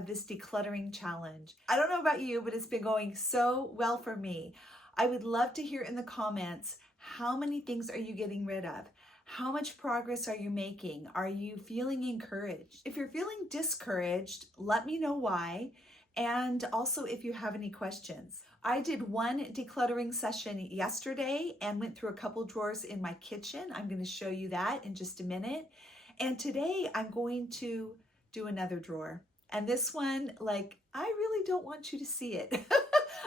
of this decluttering challenge. I don't know about you, but it's been going so well for me. I would love to hear in the comments, how many things are you getting rid of? How much progress are you making? Are you feeling encouraged? If you're feeling discouraged, let me know why. And also if you have any questions. I did one decluttering session yesterday and went through a couple drawers in my kitchen. I'm going to show you that in just a minute. And today I'm going to do another drawer. And this one, like, I really don't want you to see it.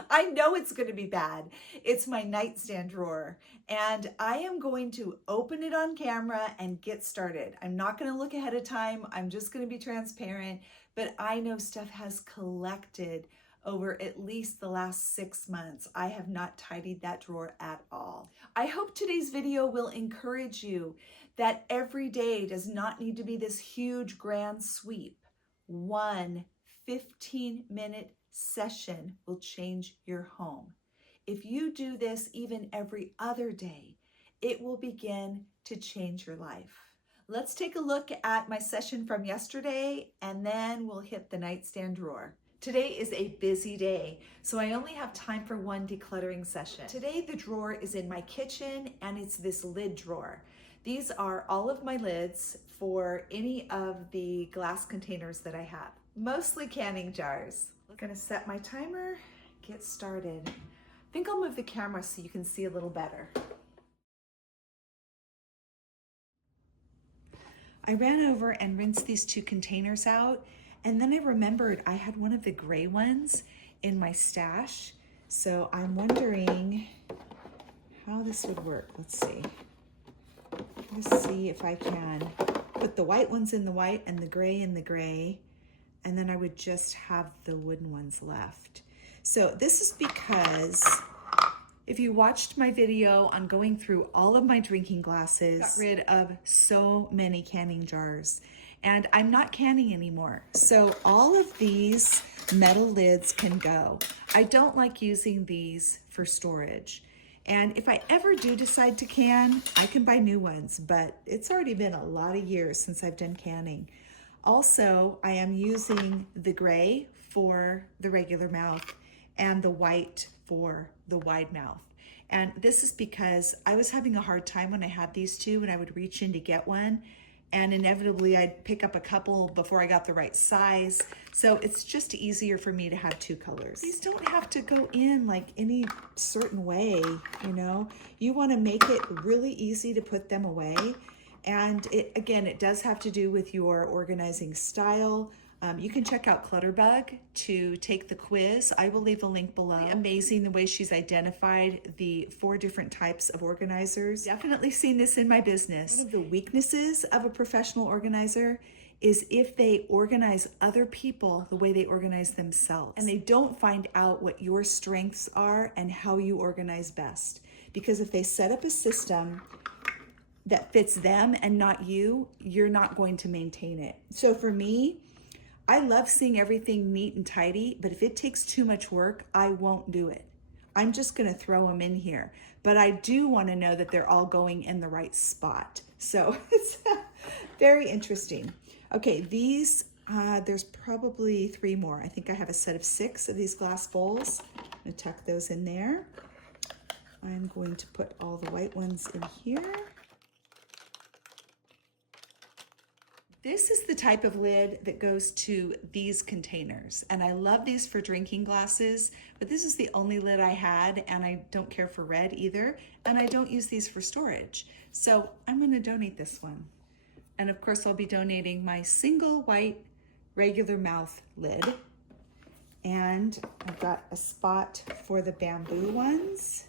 I know it's going to be bad. It's my nightstand drawer. And I am going to open it on camera and get started. I'm not going to look ahead of time. I'm just going to be transparent. But I know stuff has collected over at least the last 6 months. I have not tidied that drawer at all. I hope today's video will encourage you that every day does not need to be this huge grand sweep. One 15-minute session will change your home. If you do this even every other day, it will begin to change your life. Let's take a look at my session from yesterday, and then we'll hit the nightstand drawer. Today is a busy day, so I only have time for one decluttering session. Today the drawer is in my kitchen, and it's this lid drawer. These are all of my lids for any of the glass containers that I have, mostly canning jars. I'm gonna set my timer, get started. I think I'll move the camera so you can see a little better. I ran over and rinsed these 2 containers out, and then I remembered I had one of the gray ones in my stash. So I'm wondering how this would work. Let's see. Let's see if I can put the white ones in the white and the gray in the gray, and then I would just have the wooden ones left. So this is because if you watched my video on going through all of my drinking glasses, I got rid of so many canning jars, and I'm not canning anymore. So all of these metal lids can go. I don't like using these for storage. And if I ever do decide to can, I can buy new ones, but it's already been a lot of years since I've done canning. Also, I am using the gray for the regular mouth and the white for the wide mouth. And this is because I was having a hard time when I had these 2 and I would reach in to get one, and inevitably I'd pick up a couple before I got the right size. So it's just easier for me to have 2 colors. These don't have to go in like any certain way, you know. You want to make it really easy to put them away. And it does have to do with your organizing style. You can check out Clutterbug to take the quiz. I will leave a link below. Amazing the way she's identified the 4 different types of organizers. Definitely seen this in my business. One of the weaknesses of a professional organizer is if they organize other people the way they organize themselves, and they don't find out what your strengths are and how you organize best. Because if they set up a system that fits them and not you, you're not going to maintain it. So for me, I love seeing everything neat and tidy, but if it takes too much work, I won't do it. I'm just gonna throw them in here. But I do wanna know that they're all going in the right spot. So it's very interesting. Okay, these, there's probably 3 more. I think I have a set of 6 of these glass bowls. I'm gonna tuck those in there. I'm going to put all the white ones in here. This is the type of lid that goes to these containers. And I love these for drinking glasses, but this is the only lid I had, and I don't care for red either. And I don't use these for storage. So I'm gonna donate this one. And of course I'll be donating my single white regular mouth lid. And I've got a spot for the bamboo ones.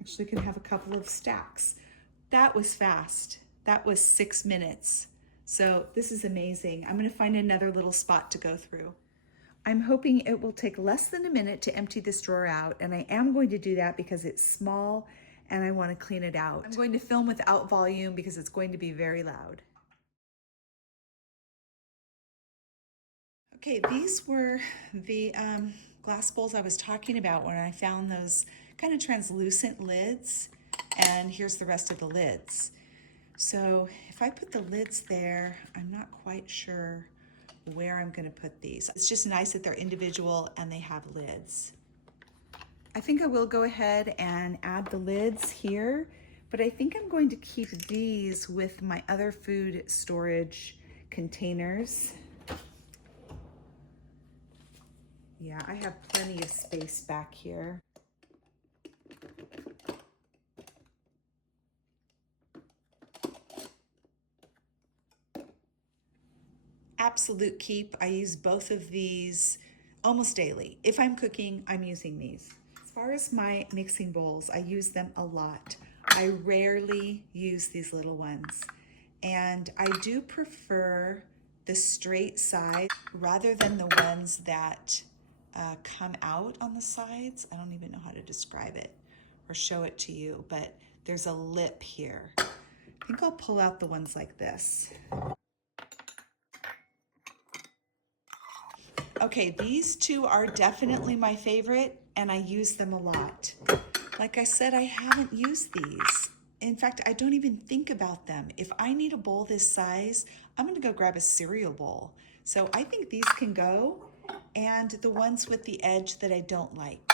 Actually can have a couple of stacks. That was fast. That was 6 minutes. So this is amazing. I'm gonna find another little spot to go through. I'm hoping it will take less than a minute to empty this drawer out, and I am going to do that because it's small and I wanna clean it out. I'm going to film without volume because it's going to be very loud. Okay, these were the glass bowls I was talking about when I found those kind of translucent lids, and here's the rest of the lids. So if I put the lids there, I'm not quite sure where I'm gonna put these. It's just nice that they're individual and they have lids. I think I will go ahead and add the lids here, but I think I'm going to keep these with my other food storage containers. Yeah, I have plenty of space back here. Absolute keep. I use both of these almost daily. If I'm cooking, I'm using these. As far as my mixing bowls, I use them a lot. I rarely use these little ones. And I do prefer the straight side rather than the ones that come out on the sides. I don't even know how to describe it or show it to you, but there's a lip here. I think I'll pull out the ones like this. Okay, these two are definitely my favorite and I use them a lot. Like I said, I haven't used these. In fact, I don't even think about them. If I need a bowl this size, I'm gonna go grab a cereal bowl. So I think these can go, and the ones with the edge that I don't like.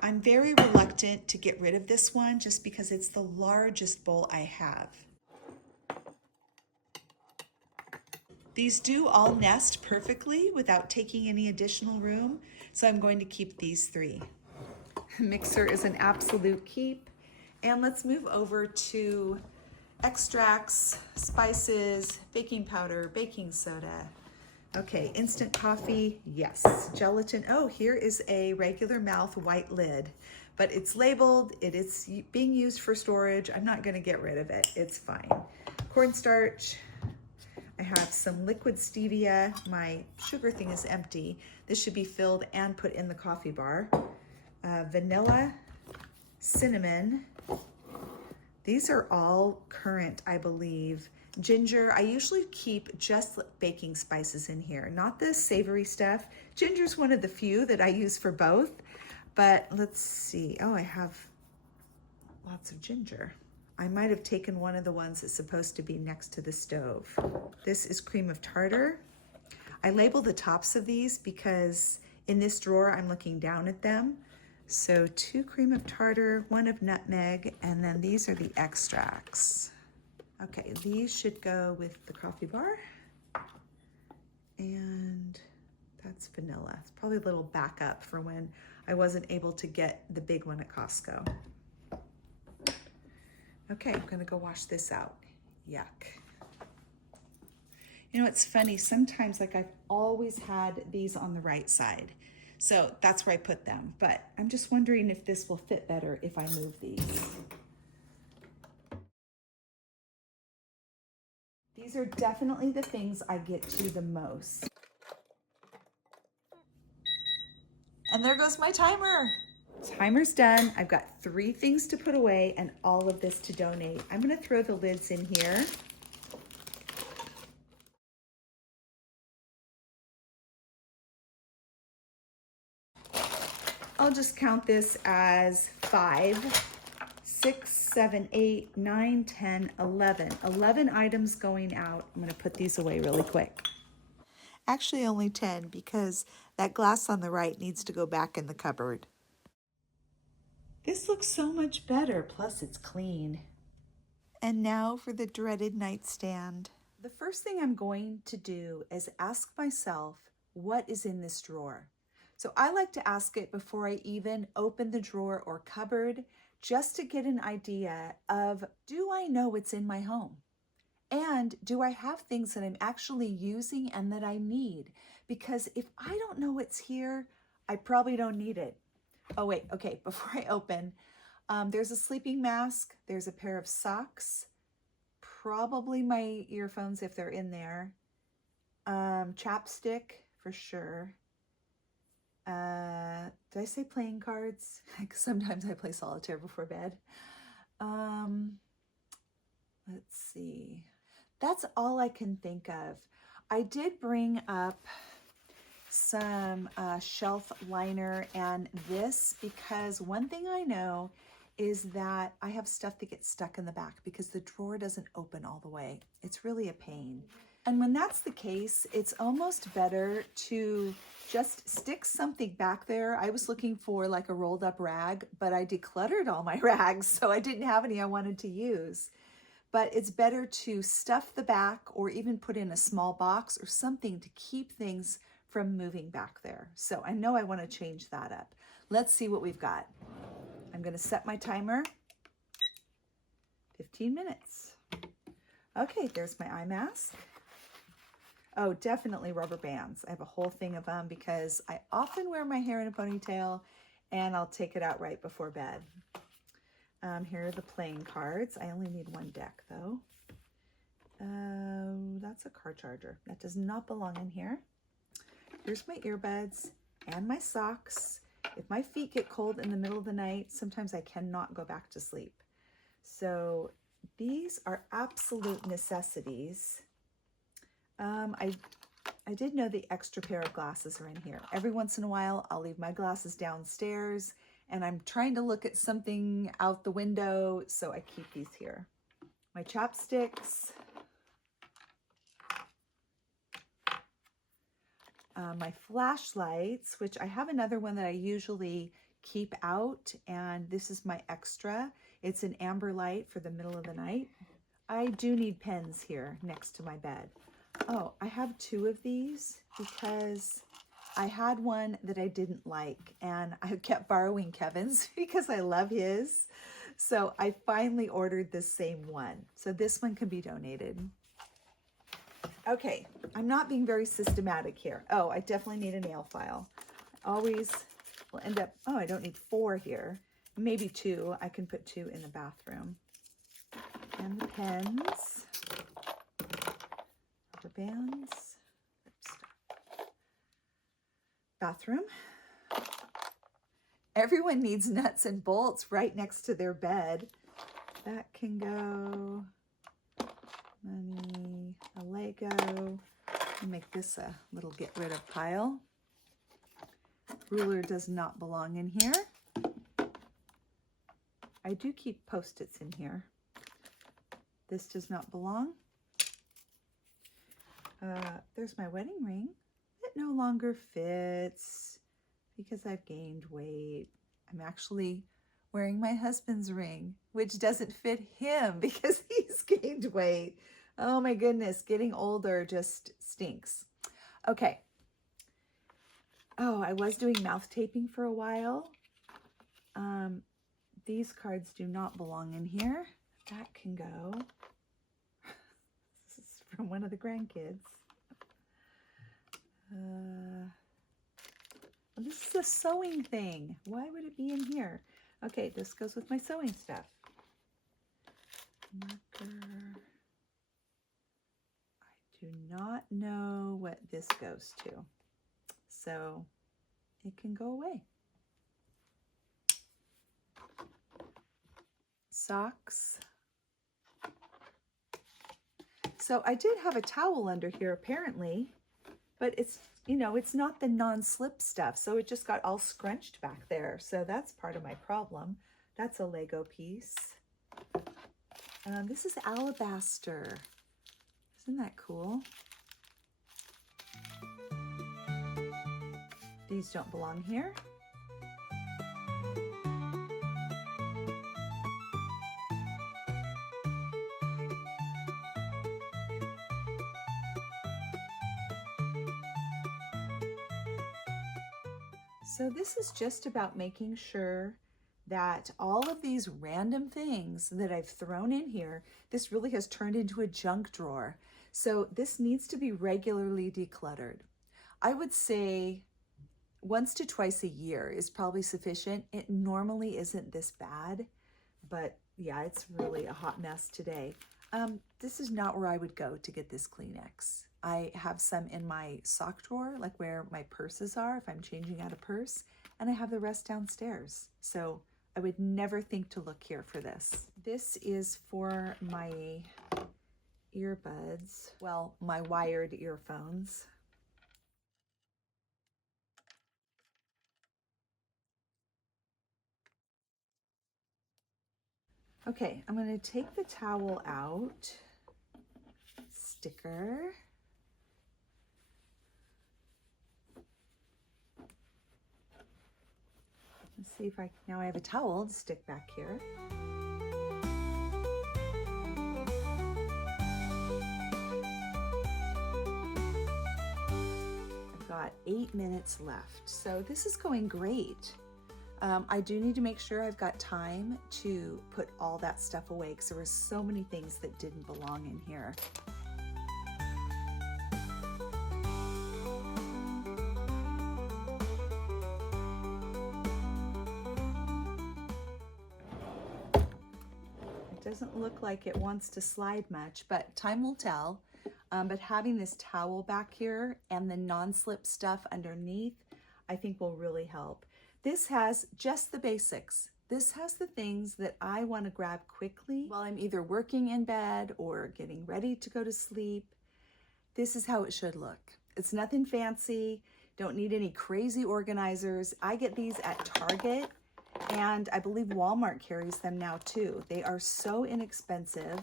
I'm very reluctant to get rid of this one just because it's the largest bowl I have. These do all nest perfectly without taking any additional room, so I'm going to keep these three. Mixer is an absolute keep. And let's move over to extracts, spices, baking powder, baking soda. Okay, instant coffee, yes. Gelatin, oh, here is a regular mouth white lid, but it's labeled, it is being used for storage. I'm not gonna get rid of it, it's fine. Cornstarch, I have some liquid stevia. My sugar thing is empty. This should be filled and put in the coffee bar. Vanilla, cinnamon. These are all current, I believe. Ginger, I usually keep just baking spices in here, not the savory stuff. Ginger's one of the few that I use for both, but let's see. Oh, I have lots of ginger. I might have taken one of the ones that's supposed to be next to the stove. This is cream of tartar. I label the tops of these because in this drawer, I'm looking down at them. So 2 cream of tartar, 1 of nutmeg, and then these are the extracts. Okay, these should go with the coffee bar. And that's vanilla. It's probably a little backup for when I wasn't able to get the big one at Costco. Okay, I'm gonna go wash this out. Yuck. You know, it's funny, sometimes like I've always had these on the right side. So that's where I put them, but I'm just wondering if this will fit better if I move these. These are definitely the things I get to the most. And there goes my timer. Timer's done. I've got 3 things to put away and all of this to donate. I'm gonna throw the lids in here. I'll just count this as 5, 6, 7, 8, 9, 10, 11. 11 items going out. I'm gonna put these away really quick. Actually only 10 because that glass on the right needs to go back in the cupboard. This looks so much better, plus it's clean. And now for the dreaded nightstand. The first thing I'm going to do is ask myself, what is in this drawer? So I like to ask it before I even open the drawer or cupboard, just to get an idea of, do I know what's in my home? And do I have things that I'm actually using and that I need? Because if I don't know what's here, I probably don't need it. Oh wait, okay, before I open, there's a sleeping mask, there's a pair of socks, probably my earphones if they're in there, chapstick for sure. Did I say playing cards? Because sometimes I play solitaire before bed. Let's see. That's all I can think of. I did bring up some shelf liner and this because one thing I know is that I have stuff that gets stuck in the back because the drawer doesn't open all the way. It's really a pain. And when that's the case, it's almost better to just stick something back there. I was looking for like a rolled up rag, but I decluttered all my rags, so I didn't have any I wanted to use. But it's better to stuff the back or even put in a small box or something to keep things from moving back there. So I know I want to change that up. Let's see what we've got. I'm going to set my timer, 15 minutes. Okay, there's my eye mask. Oh, definitely rubber bands. I have a whole thing of them because I often wear my hair in a ponytail and I'll take it out right before bed. Here are the playing cards. I only need one deck though. That's a car charger. That does not belong in here. Here's my earbuds and my socks. If my feet get cold in the middle of the night, sometimes I cannot go back to sleep. So these are absolute necessities. I did know the extra pair of glasses are in here. Every once in a while, I'll leave my glasses downstairs and I'm trying to look at something out the window, so I keep these here. My chopsticks, my flashlights, which I have another one that I usually keep out, and this is my extra. It's an amber light for the middle of the night. I do need pens here next to my bed. Oh, I have two of these because I had one that I didn't like and I kept borrowing Kevin's because I love his. So I finally ordered the same one. So this one can be donated. Okay, I'm not being very systematic here. Oh, I definitely need a nail file. I always will end up, oh, I don't need 4 here. Maybe 2. I can put 2 in the bathroom. And the pens, rubber bands. Bathroom. Everyone needs nuts and bolts right next to their bed. That can go. Money, a Lego. I'll make this a little get rid of pile. Ruler does not belong in here. I do keep Post-its in here. This does not belong. There's my wedding ring. It no longer fits because I've gained weight. I'm actually wearing my husband's ring, which doesn't fit him because he's gained weight. Oh my goodness, getting older just stinks. Okay. Oh, I was doing mouth taping for a while. These cards do not belong in here. That can go. This is from one of the grandkids. This is a sewing thing. Why would it be in here? Okay, this goes with my sewing stuff. Marker. I do not know what this goes to, so it can go away. Socks. So I did have a towel under here apparently, but it's, you know, it's not the non-slip stuff. So it just got all scrunched back there. So that's part of my problem. That's a Lego piece. This is alabaster. Isn't that cool? These don't belong here. So this is just about making sure that all of these random things that I've thrown in here, this really has turned into a junk drawer. So this needs to be regularly decluttered. I would say once to twice a year is probably sufficient. It normally isn't this bad, but yeah, it's really a hot mess today. This is not where I would go to get this Kleenex. I have some in my sock drawer, like where my purses are, if I'm changing out a purse, and I have the rest downstairs. So I would never think to look here for this. This is for my earbuds, well, my wired earphones. Okay, I'm going to take the towel out. Sticker. Let's see if now I have a towel to stick back here. I've got 8 minutes left, so this is going great. I do need to make sure I've got time to put all that stuff away because there were so many things that didn't belong in here. Doesn't look like it wants to slide much, but time will tell. But having this towel back here and the non-slip stuff underneath, I think will really help. This has just the basics. This has the things that I want to grab quickly while I'm either working in bed or getting ready to go to sleep. This is how it should look. It's nothing fancy. Don't need any crazy organizers. I get these at Target. And I believe Walmart carries them now too. They are so inexpensive.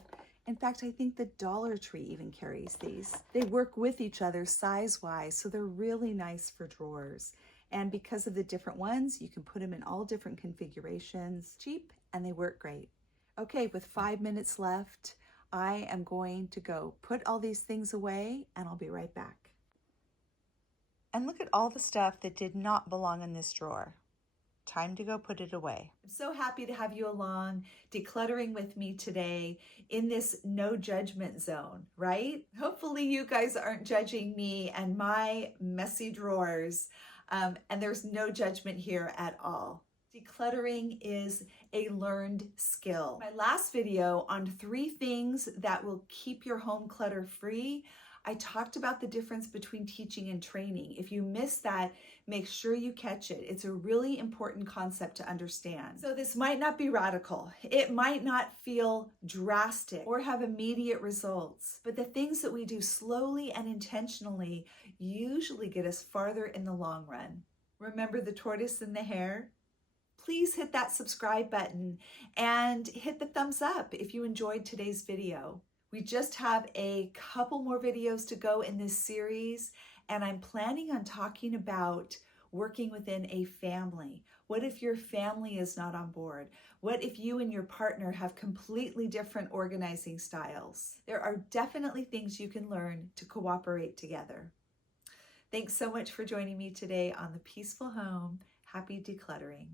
In fact, I think the Dollar Tree even carries these. They work with each other size-wise, so they're really nice for drawers. And because of the different ones, you can put them in all different configurations. Cheap, and they work great. Okay, with 5 minutes left, I am going to go put all these things away, and I'll be right back. And look at all the stuff that did not belong in this drawer. Time to go put it away. I'm so happy to have you along decluttering with me today in this no judgment zone, right? Hopefully you guys aren't judging me and my messy drawers, and there's no judgment here at all. Decluttering is a learned skill. My last video on 3 things that will keep your home clutter free, I talked about the difference between teaching and training. If you missed that, make sure you catch it. It's a really important concept to understand. So this might not be radical. It might not feel drastic or have immediate results, but the things that we do slowly and intentionally usually get us farther in the long run. Remember the tortoise and the hare? Please hit that subscribe button and hit the thumbs up if you enjoyed today's video. We just have a couple more videos to go in this series, and I'm planning on talking about working within a family. What if your family is not on board? What if you and your partner have completely different organizing styles? There are definitely things you can learn to cooperate together. Thanks so much for joining me today on The Peaceful Home. Happy decluttering.